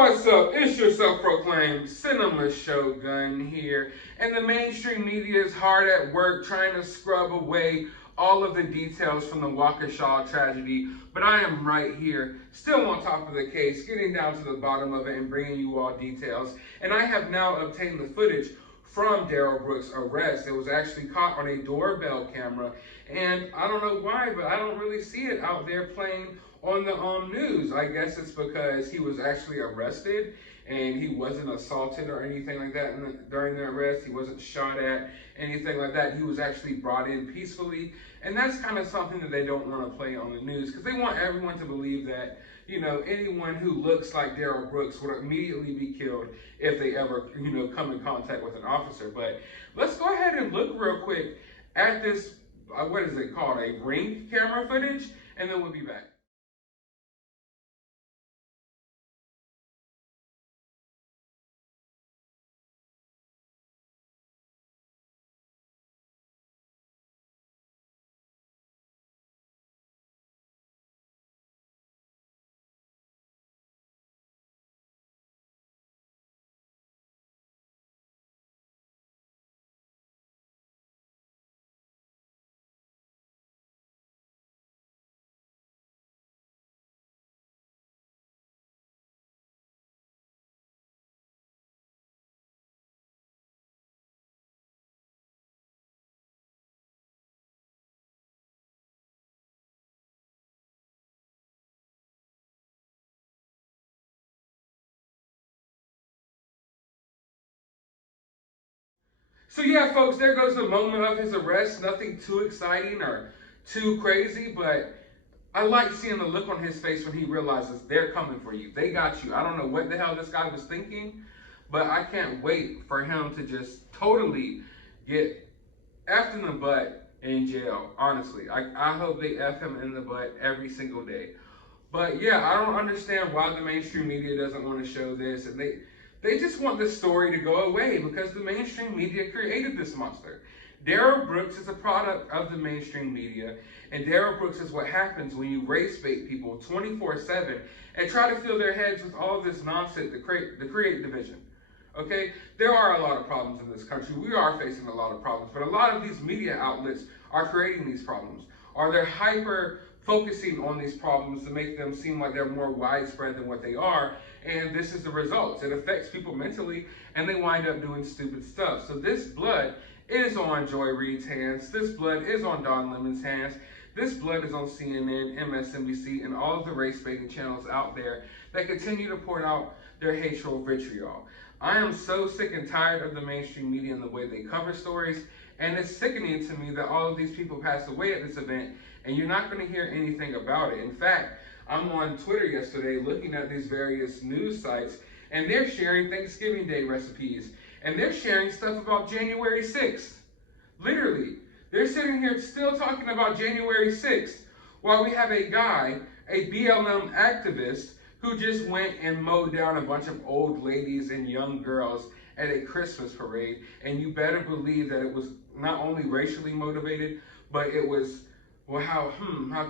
What's up? It's your self-proclaimed cinema shogun here, and the mainstream media is hard at work trying to scrub away all of the details from the Waukesha tragedy, but I am right here, still on top of the case, getting down to the bottom of it and bringing you all details. And I have now obtained the footage from Darrel Brooks' arrest. It was actually caught on a doorbell camera, and I don't know why, but I don't really see it out there playing on the news. I guess it's because he was actually arrested and he wasn't assaulted or anything like that during the arrest. He wasn't shot at, anything like that. He was actually brought in peacefully, and that's kind of something that they don't want to play on the news because they want everyone to believe that, you know, anyone who looks like Darrel Brooks would immediately be killed if they ever, you know, come in contact with an officer. But let's go ahead and look real quick at this, what is it called, a ring camera footage, and then we'll be back. So yeah, folks, there goes the moment of his arrest. Nothing too exciting or too crazy, but I like seeing the look on his face when he realizes they're coming for you. They got you. I don't know what the hell this guy was thinking, but I can't wait for him to just totally get effed in the butt in jail. Honestly, I hope they F him in the butt every single day. But yeah, I don't understand why the mainstream media doesn't want to show this, and they just want this story to go away because the mainstream media created this monster. Darrel Brooks is a product of the mainstream media, and Darrel Brooks is what happens when you race bait people 24/7 and try to fill their heads with all of this nonsense to create division. Okay, there are a lot of problems in this country. We are facing a lot of problems, but a lot of these media outlets are creating these problems, or they're hyper focusing on these problems to make them seem like they're more widespread than what they are. And this is the results. It affects people mentally, and they wind up doing stupid stuff. So this blood is on Joy Reid's hands. This blood is on Don Lemon's hands. This blood is on CNN, MSNBC, and all of the race-baiting channels out there that continue to pour out their hateful vitriol. I am so sick and tired of the mainstream media and the way they cover stories, and it's sickening to me that all of these people passed away at this event, and you're not going to hear anything about it. In fact, I'm on Twitter yesterday looking at these various news sites, and they're sharing Thanksgiving Day recipes, and they're sharing stuff about January 6th. Literally, they're sitting here still talking about January 6th while we have a guy, a BLM activist, who just went and mowed down a bunch of old ladies and young girls at a Christmas parade. And you better believe that it was not only racially motivated, but it was, well, how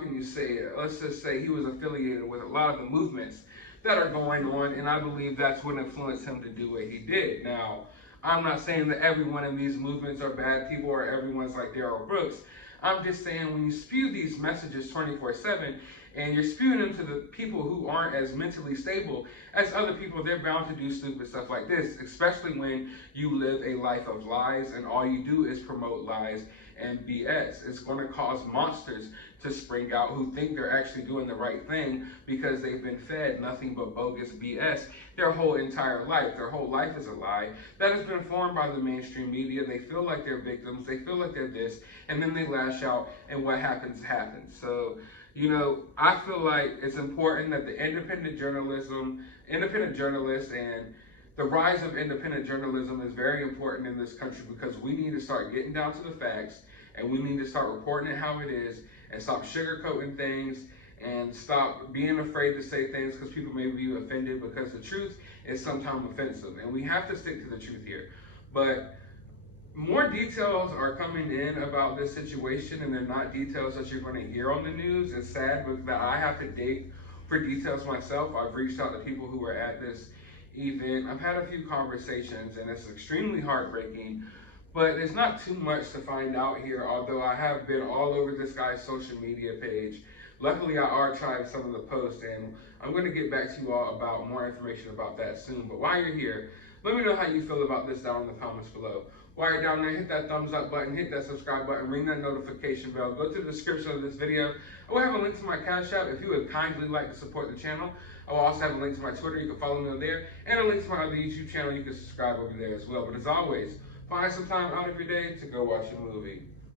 can you say it? Let's just say he was affiliated with a lot of the movements that are going on, and I believe that's what influenced him to do what he did. Now, I'm not saying that everyone in these movements are bad people or everyone's like Darrel Brooks. I'm just saying when you spew these messages 24/7, and you're spewing them to the people who aren't as mentally stable as other people, they're bound to do stupid stuff like this, especially when you live a life of lies and all you do is promote lies and BS. It's going to cause monsters to spring out who think they're actually doing the right thing because they've been fed nothing but bogus BS their whole entire life. Their whole life is a lie that has been formed by the mainstream media. They feel like they're victims, they feel like they're this, and then they lash out, and what happens happens. So, you know, I feel like it's important that the independent journalists, and the rise of independent journalism is very important in this country because we need to start getting down to the facts, and we need to start reporting it how it is and stop sugarcoating things and stop being afraid to say things because people may be offended, because the truth is sometimes offensive, and we have to stick to the truth here. But more details are coming in about this situation, and they're not details that you're going to hear on the news. It's sad that I have to dig for details myself. I've reached out to people who were at this event. I've had a few conversations, and it's extremely heartbreaking, but there's not too much to find out here, although I have been all over this guy's social media page. Luckily, I archived some of the posts, and I'm going to get back to you all about more information about that soon. But while you're here, let me know how you feel about this down in the comments below. While you're down there, hit that thumbs up button, hit that subscribe button, ring that notification bell, go to the description of this video. I will have a link to my Cash App if you would kindly like to support the channel. I will also have a link to my Twitter, you can follow me on there, and a link to my other YouTube channel, you can subscribe over there as well. But as always, find some time out of your day to go watch a movie.